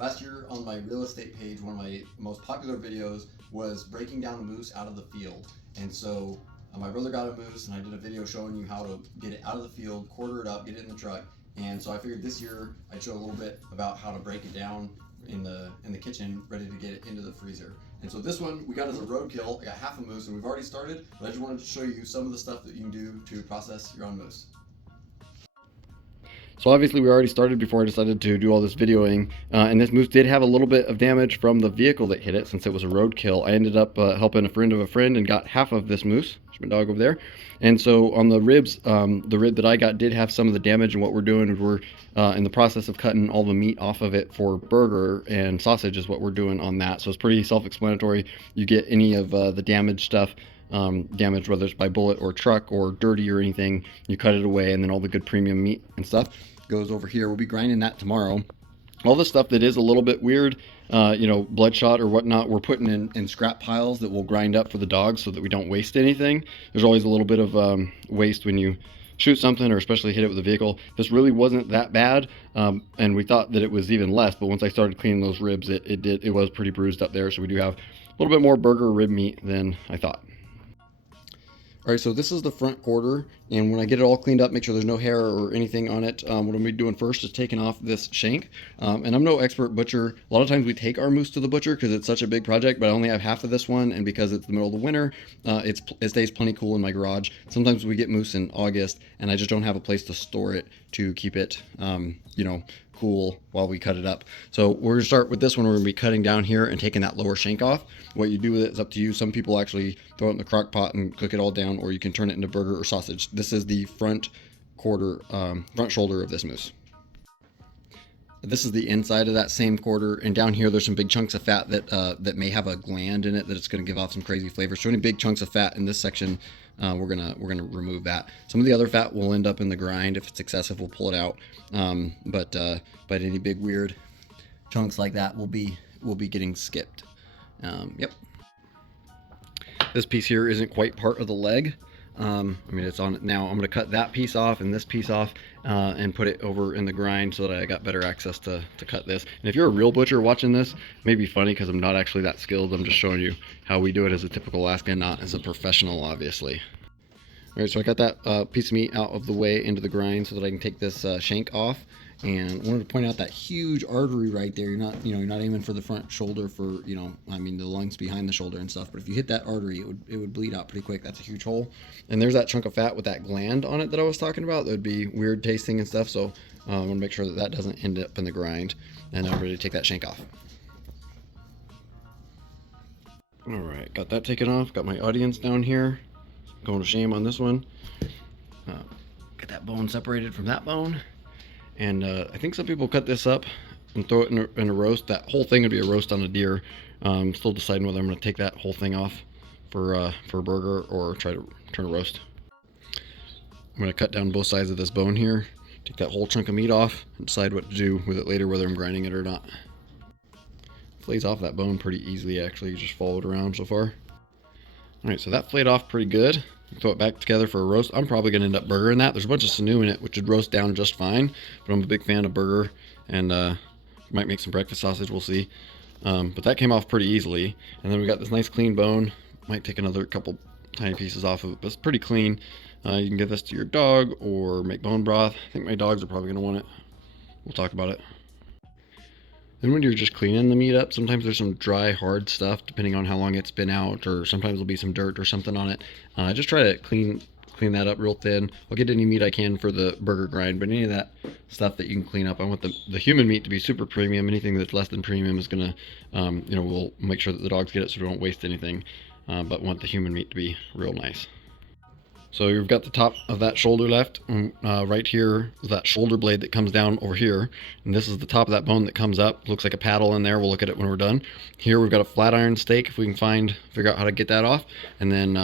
Last year on my real estate page, one of my most popular videos was breaking down a moose out of the field. And so my brother got a moose and I did a video showing you how to get it out of the field, quarter it up, get it in the truck. And so I figured this year I'd show a little bit about how to break it down in the kitchen, ready to get it into the freezer. And so this one we got as a roadkill. I got half a moose and we've already started, but I just wanted to show you some of the stuff that you can do to process your own moose. So obviously we already started before I decided to do all this videoing, and this moose did have a little bit of damage from the vehicle that hit it since it was a roadkill. I ended up helping a friend of a friend and got half of this moose. There's my dog over there. And so on the ribs, the rib that I got did have some of the damage, and what we're doing is we're in the process of cutting all the meat off of it for burger and sausage is what we're doing on that. So it's pretty self-explanatory. You get any of the damaged stuff, damage, whether it's by bullet or truck or dirty or anything, you cut it away, and then all the good premium meat and stuff goes over here. We'll be grinding that tomorrow. All the stuff that is a little bit weird, you know, bloodshot or whatnot, we're putting in scrap piles that we'll grind up for the dogs so that we don't waste anything. There's always a little bit of waste when you shoot something or especially hit it with a vehicle. This really wasn't that bad, and we thought that it was even less, but once I started cleaning those ribs, it was pretty bruised up there. So we do have a little bit more burger rib meat than I thought. All right, so this is the front quarter, and when I get it all cleaned up, make sure there's no hair or anything on it. What I'm gonna be doing first is taking off this shank. And I'm no expert butcher. A lot of times we take our moose to the butcher because it's such a big project, but I only have half of this one, and because it's the middle of the winter, it stays plenty cool in my garage. Sometimes we get moose in August, and I just don't have a place to store it to keep it, you know, cool while we cut it up. So we're gonna start with this one. We're gonna be cutting down here and taking that lower shank off. What you do with it is up to you. Some people actually throw it in the crock pot and cook it all down, or you can turn it into burger or sausage. This is the front quarter, front shoulder of this moose. This is the inside of that same quarter, and down here there's some big chunks of fat that may have a gland in it that it's going to give off some crazy flavor. So any big chunks of fat in this section, we're gonna remove that. Some of the other fat will end up in the grind. If it's excessive, we'll pull it out. But any big weird chunks like that will be getting skipped. Yep. This piece here isn't quite part of the leg. I mean, it's on it now. I'm going to cut that piece off and this piece off and put it over in the grind so that I got better access to cut this. And if you're a real butcher watching this, it may be funny because I'm not actually that skilled. I'm just showing you how we do it as a typical Alaskan, not as a professional, obviously. All right, so I got that piece of meat out of the way into the grind so that I can take this shank off. And I wanted to point out that huge artery right there. You're not aiming for the front shoulder for, I mean, the lungs behind the shoulder and stuff. But if you hit that artery, it would bleed out pretty quick. That's a huge hole. And there's that chunk of fat with that gland on it that I was talking about. That would be weird tasting and stuff. So I want to make sure that that doesn't end up in the grind. And I'm ready to take that shank off. All right, got that taken off. Got my audience down here. Going to shame on this one. Get that bone separated from that bone. And I think some people cut this up and throw it in a roast. That whole thing would be a roast on a deer. I'm still deciding whether I'm going to take that whole thing off for a burger or try to turn a roast. I'm going to cut down both sides of this bone here, take that whole chunk of meat off, and decide what to do with it later, whether I'm grinding it or not. Flays off that bone pretty easily, actually. You just follow it around so far. Alright, so that flayed off pretty good. Throw it back together for a roast. I'm probably going to end up burgering that. There's a bunch of sinew in it, which would roast down just fine. But I'm a big fan of burger, and might make some breakfast sausage. We'll see. But that came off pretty easily. And then we got this nice clean bone. Might take another couple tiny pieces off of it, but it's pretty clean. You can give this to your dog or make bone broth. I think my dogs are probably going to want it. We'll talk about it. Then when you're just cleaning the meat up, sometimes there's some dry, hard stuff, depending on how long it's been out, or sometimes there'll be some dirt or something on it. Just try to clean that up real thin. I'll get any meat I can for the burger grind, but any of that stuff that you can clean up, I want the human meat to be super premium. Anything that's less than premium is gonna, we'll make sure that the dogs get it so we don't waste anything, but want the human meat to be real nice. So you've got the top of that shoulder left. Right here is that shoulder blade that comes down over here. And this is the top of that bone that comes up. Looks like a paddle in there. We'll look at it when we're done. Here we've got a flat iron steak, if we can figure out how to get that off. And then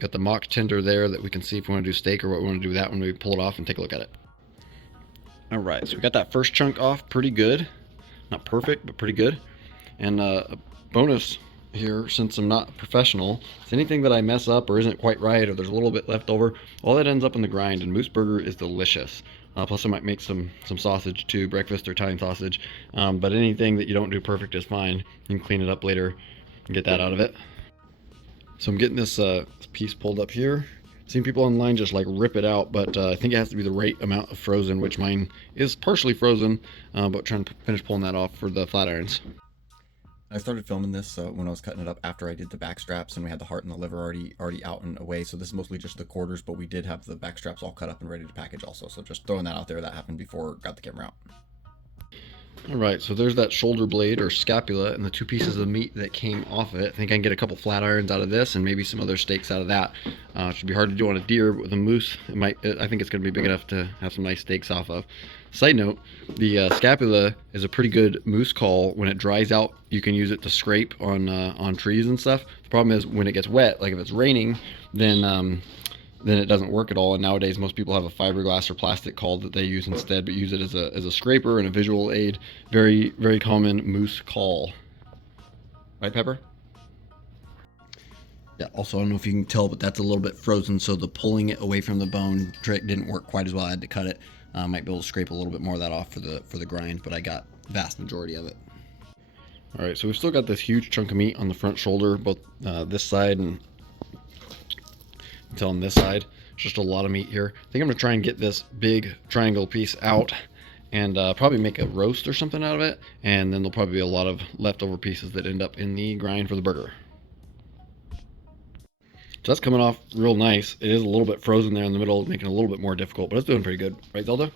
got the mock tender there that we can see if we want to do steak or what we want to do with that when we pull it off and take a look at it. All right, so we got that first chunk off pretty good. Not perfect, but pretty good. And a bonus here, since I'm not a professional, is anything that I mess up or isn't quite right or there's a little bit left over, all that ends up in the grind. And moose burger is delicious. Plus I might make some sausage too, breakfast or Italian sausage. But anything that you don't do perfect is fine. You can clean it up later and get that out of it. So I'm getting this piece pulled up here. Seen people online just like rip it out, but I think it has to be the right amount of frozen, which mine is partially frozen, but trying to finish pulling that off for the flat irons. I started filming this when I was cutting it up after I did the back straps, and we had the heart and the liver already out and away. So this is mostly just the quarters, but we did have the back straps all cut up and ready to package also. So just throwing that out there, that happened before I got the camera out. All right, so there's that shoulder blade or scapula and the two pieces of meat that came off of it. I think I can get a couple flat irons out of this and maybe some other steaks out of that. It should be hard to do on a deer, but with a moose, I think it's going to be big enough to have some nice steaks off of. Side note, the scapula is a pretty good moose call. When it dries out, you can use it to scrape on trees and stuff. The problem is when it gets wet, like if it's raining, then it doesn't work at all. And nowadays most people have a fiberglass or plastic caul that they use instead, but use it as a scraper and a visual aid. Very, very common moose caul. Right, Pepper? Yeah, also I don't know if you can tell, but that's a little bit frozen, so the pulling it away from the bone trick didn't work quite as well. I had to cut it. Might be able to scrape a little bit more of that off for the grind, but I got the vast majority of it. All right, so we've still got this huge chunk of meat on the front shoulder, both this side and on this side. Just a lot of meat here. I think I'm gonna try and get this big triangle piece out and probably make a roast or something out of it, and then there'll probably be a lot of leftover pieces that end up in the grind for the burger. So that's coming off real nice. It is a little bit frozen there in the middle, making it a little bit more difficult, but it's doing pretty good, right, Zelda?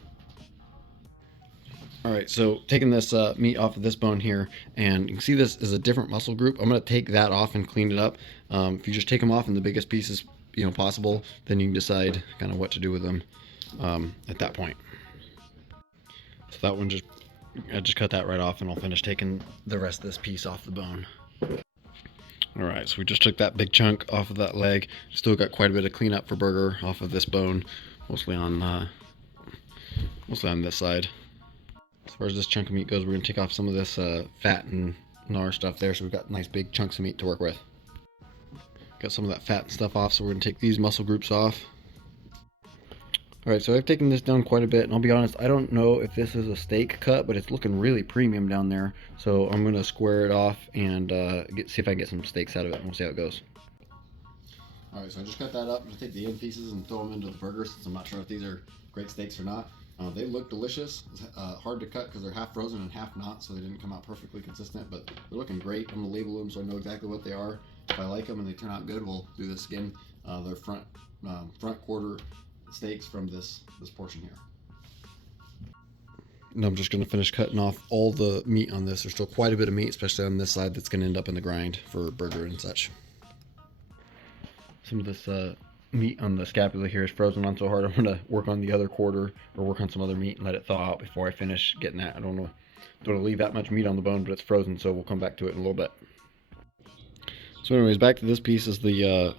All right, so taking this meat off of this bone here, and you can see this is a different muscle group. I'm gonna take that off and clean it up. If you just take them off in the biggest pieces possible, then you can decide kind of what to do with them at that point. So that one I just cut that right off, and I'll finish taking the rest of this piece off the bone. All right, so we just took that big chunk off of that leg. Still got quite a bit of cleanup for burger off of this bone, mostly on this side. As far as this chunk of meat goes, we're gonna take off some of this fat and gnar stuff there, so we've got nice big chunks of meat to work with. Got some of that fat and stuff off, so we're gonna take these muscle groups off. All right, so I've taken this down quite a bit, and I'll be honest, I don't know if this is a steak cut, but it's looking really premium down there. So I'm gonna square it off and see if I can get some steaks out of it, and we'll see how it goes. All right, so I just cut that up. I'm gonna take the end pieces and throw them into the burger, since I'm not sure if these are great steaks or not. They look delicious. It's hard to cut because they're half frozen and half not, so they didn't come out perfectly consistent, but they're looking great. I'm gonna label them so I know exactly what they are. If I like them and they turn out good, we'll do this again. They're front quarter steaks from this portion here. And I'm just gonna finish cutting off all the meat on this. There's still quite a bit of meat, especially on this side, that's gonna end up in the grind for burger and such. Some of this meat on the scapula here is frozen on so hard. I'm gonna work on the other quarter, or work on some other meat and let it thaw out before I finish getting that. I don't want to leave that much meat on the bone, but it's frozen, so we'll come back to it in a little bit. So anyways, back to this piece is the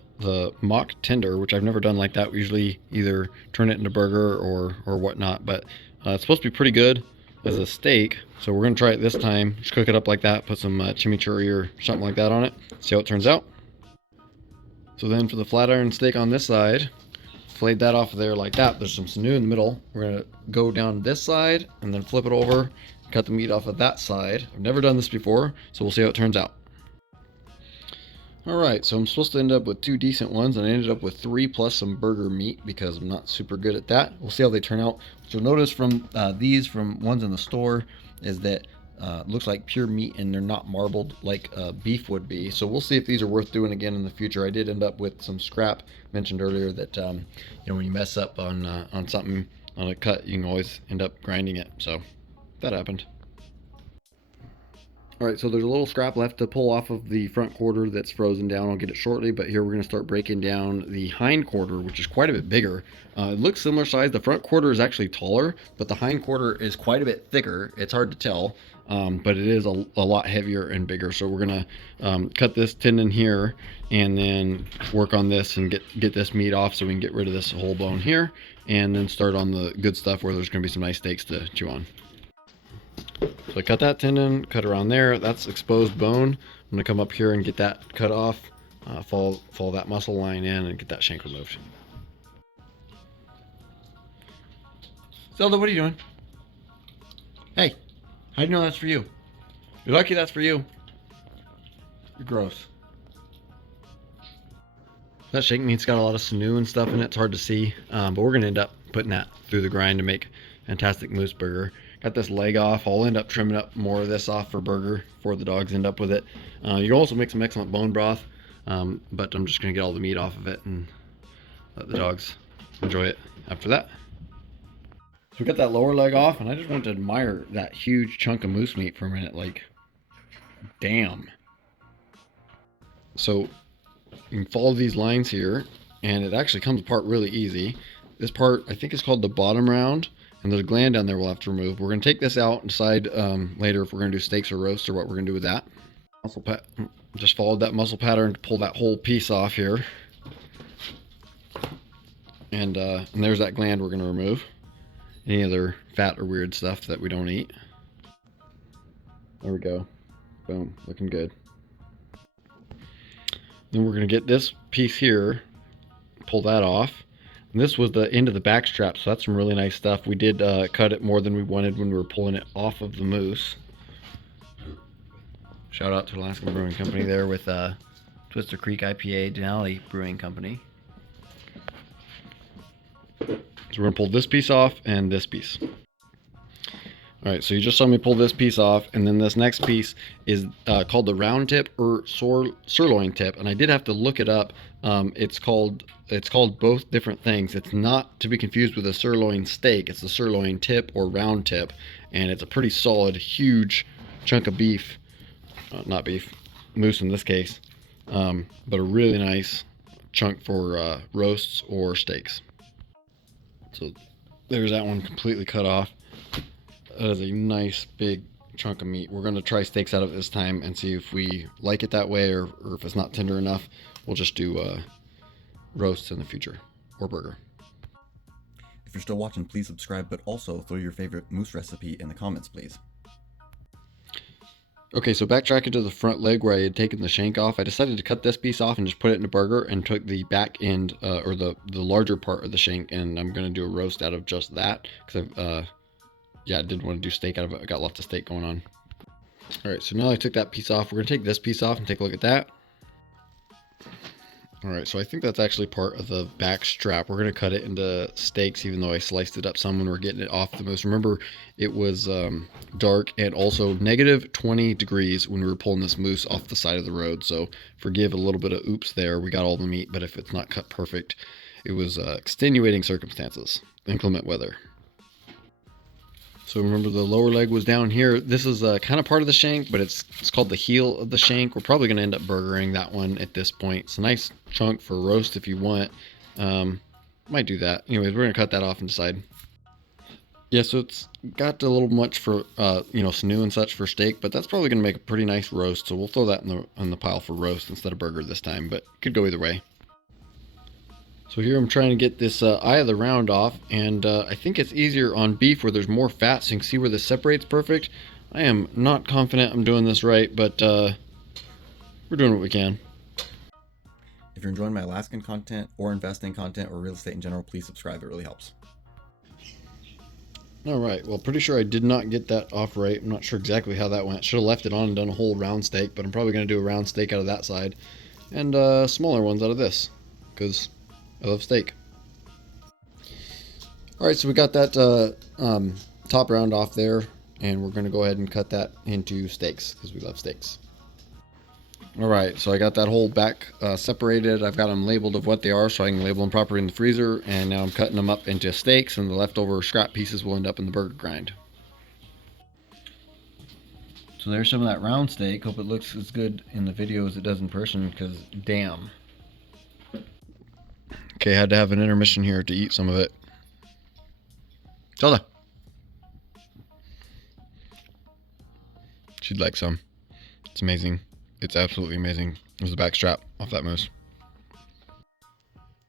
mock tender, which I've never done like that. We usually either turn it into burger or whatnot, but it's supposed to be pretty good as a steak. So we're gonna try it this time. Just cook it up like that, put some chimichurri or something like that on it, see how it turns out. So then for the flat iron steak on this side, flayed that off of there like that. There's some sinew in the middle. We're gonna go down this side and then flip it over, cut the meat off of that side. I've never done this before, so we'll see how it turns out. All right, so I'm supposed to end up with 2 decent ones, and I ended up with 3 plus some burger meat because I'm not super good at that. We'll see how they turn out. What you'll notice from these, from ones in the store, is that looks like pure meat and they're not marbled like beef would be. So we'll see if these are worth doing again in the future. I did end up with some scrap. Mentioned earlier that when you mess up on something, on a cut, you can always end up grinding it. So that happened. All right, so there's a little scrap left to pull off of the front quarter that's frozen down. I'll get it shortly, but here we're going to start breaking down the hind quarter, which is quite a bit bigger. It looks similar size. The front quarter is actually taller, but the hind quarter is quite a bit thicker. It's hard to tell, but it is a lot heavier and bigger. So we're going to cut this tendon here and then work on this and get this meat off so we can get rid of this whole bone here, and then start on the good stuff where there's going to be some nice steaks to chew on. So I cut that tendon, cut around there. That's exposed bone. I'm gonna come up here and get that cut off, follow that muscle line in, and get that shank removed. Zelda, what are you doing? Hey, how do you know that's for you? You're lucky that's for you. You're gross. That shank meat's got a lot of sinew and stuff in it. It's hard to see, but we're going to end up putting that through the grind to make fantastic moose burger. Got this leg off. I'll end up trimming up more of this off for burger before the dogs end up with it. You can also make some excellent bone broth, but I'm just going to get all the meat off of it and let the dogs enjoy it after that. So we got that lower leg off, and I just want to admire that huge chunk of moose meat for a minute. Like, damn. So you can follow these lines here, and it actually comes apart really easy. This part, I think, is called the bottom round, and there's a gland down there we'll have to remove. We're going to take this out and decide later if we're going to do steaks or roast or what we're going to do with that. Just followed that muscle pattern to pull that whole piece off here. And there's that gland we're going to remove. Any other fat or weird stuff that we don't eat. There we go. Boom. Looking good. Then we're going to get this piece here, pull that off. And this was the end of the back strap, so that's some really nice stuff. We did cut it more than we wanted when we were pulling it off of the moose. Shout out to Alaskan Brewing Company there with Twister Creek IPA, Denali Brewing Company. So we're going to pull this piece off and this piece. Alright, so you just saw me pull this piece off, and then this next piece is called the round tip or sirloin tip, and I did have to look it up. It's called both different things. It's not to be confused with a sirloin steak. It's the sirloin tip or round tip, and it's a pretty solid, huge chunk of beef. Not beef, moose in this case, but a really nice chunk for roasts or steaks. So there's that one completely cut off. That is a nice big chunk of meat. We're going to try steaks out of it this time and see if we like it that way, or if it's not tender enough, we'll just do roasts in the future or burger. If you're still watching, please subscribe, but also throw your favorite moose recipe in the comments, please. Okay, so backtracking to the front leg where I had taken the shank off, I decided to cut this piece off and just put it in a burger, and took the back end, or the larger part of the shank, and I'm going to do a roast out of just that, because I didn't want to do steak out of it. I got lots of steak going on. Alright, so now I took that piece off. We're going to take this piece off and take a look at that. Alright, so I think that's actually part of the back strap. We're going to cut it into steaks, even though I sliced it up some when we're getting it off the moose. Remember, it was dark and also negative 20 degrees when we were pulling this moose off the side of the road. So forgive a little bit of oops there. We got all the meat, but if it's not cut perfect, it was extenuating circumstances, inclement weather. So remember, the lower leg was down here. This is kind of part of the shank, but it's called the heel of the shank. We're probably going to end up burgering that one at this point. It's a nice chunk for roast if you want. Might do that. Anyways, we're going to cut that off and decide. Yeah, so it's got a little much for, sinew and such for steak, but that's probably going to make a pretty nice roast. So we'll throw that in the pile for roast instead of burger this time, but could go either way. So here I'm trying to get this eye of the round off, and I think it's easier on beef where there's more fat, so you can see where this separates perfect. I am not confident I'm doing this right, but we're doing what we can. If you're enjoying my Alaskan content or investing content or real estate in general, please subscribe. It really helps. Alright, well, pretty sure I did not get that off right. I'm not sure exactly how that went. Should have left it on and done a whole round steak, but I'm probably going to do a round steak out of that side, and smaller ones out of this, because I love steak. Alright, so we got that top round off there, and we're going to go ahead and cut that into steaks, because we love steaks. Alright, so I got that whole back separated. I've got them labeled of what they are, so I can label them properly in the freezer, and now I'm cutting them up into steaks, and the leftover scrap pieces will end up in the burger grind. So there's some of that round steak. Hope it looks as good in the video as it does in person, because damn. Okay, had to have an intermission here to eat some of it. Zelda. She'd like some. It's amazing. It's absolutely amazing. There's the back strap off that moose.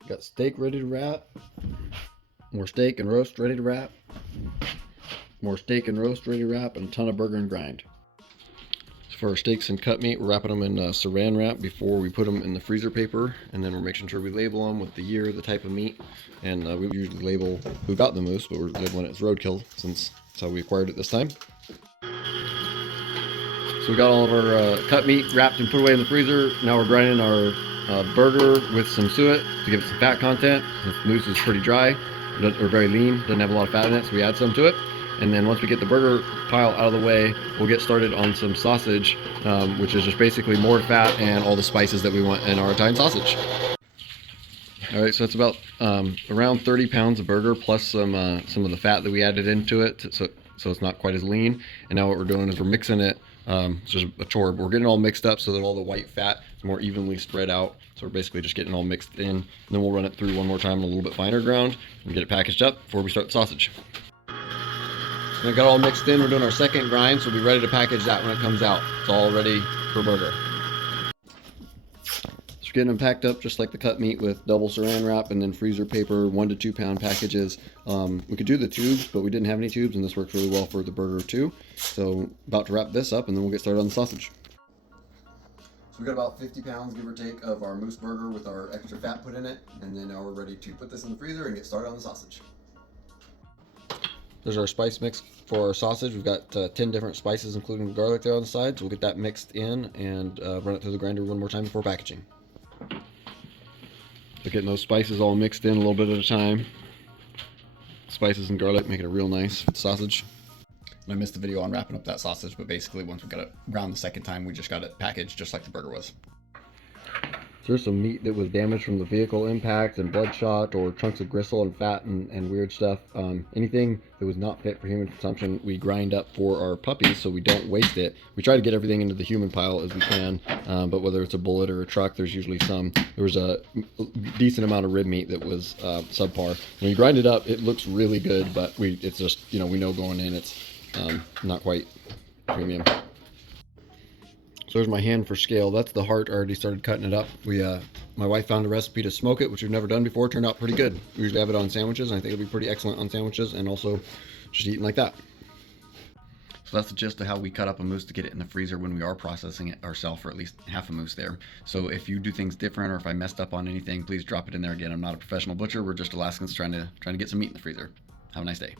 Got steak ready to wrap. More steak and roast ready to wrap. More steak and roast ready to wrap, and a ton of burger and grind. So For our steaks and cut meat, we're wrapping them in saran wrap before we put them in the freezer paper, and then we're making sure we label them with the year, the type of meat, and we usually label who got the moose, but we're labeling it as roadkill since that's how we acquired it this time. So we got all of our cut meat wrapped and put away in the freezer. Now we're grinding our burger with some suet to give it some fat content. This moose is pretty dry, or very lean, doesn't have a lot of fat in it, so we add some to it. And then once we get the burger pile out of the way, we'll get started on some sausage, which is just basically more fat and all the spices that we want in our Italian sausage. All right, so it's about around 30 pounds of burger plus some of the fat that we added into it, so it's not quite as lean. And now what we're doing is we're mixing it. It's just a chore, but we're getting it all mixed up so that all the white fat is more evenly spread out. So we're basically just getting it all mixed in, and then we'll run it through one more time on a little bit finer ground and get it packaged up before we start the sausage. We got all mixed in. We're doing our second grind, so we'll be ready to package that when it comes out. It's all ready for burger. So we're getting them packed up just like the cut meat with double saran wrap and then freezer paper, 1 to 2 pound packages. We could do the tubes, but we didn't have any tubes, and this works really well for the burger too. So about to wrap this up, and then we'll get started on the sausage. So we got about 50 pounds, give or take, of our moose burger with our extra fat put in it, and then now we're ready to put this in the freezer and get started on the sausage. There's our spice mix for our sausage. We've got 10 different spices, including garlic there on the side. So we'll get that mixed in and run it through the grinder one more time before packaging. So getting those spices all mixed in a little bit at a time. Spices and garlic make it a real nice sausage. And I missed the video on wrapping up that sausage, but basically once we got it ground the second time, we just got it packaged just like the burger was. There's some meat that was damaged from the vehicle impact and bloodshot, or chunks of gristle and fat and weird stuff. Anything that was not fit for human consumption, we grind up for our puppies so we don't waste it. We try to get everything into the human pile as we can, but whether it's a bullet or a truck, there's usually some. There was a decent amount of rib meat that was subpar. When you grind it up, it looks really good, but it's just, we know going in it's not quite premium. So there's my hand for scale. That's the heart. I already started cutting it up. My wife found a recipe to smoke it, which we've never done before. It turned out pretty good. We usually have it on sandwiches, and I think it'll be pretty excellent on sandwiches, and also just eating like that. So that's the gist of how we cut up a moose to get it in the freezer when we are processing it ourselves, or at least half a moose there. So if you do things different, or if I messed up on anything, please drop it in there. Again, I'm not a professional butcher. We're just Alaskans trying to get some meat in the freezer. Have a nice day.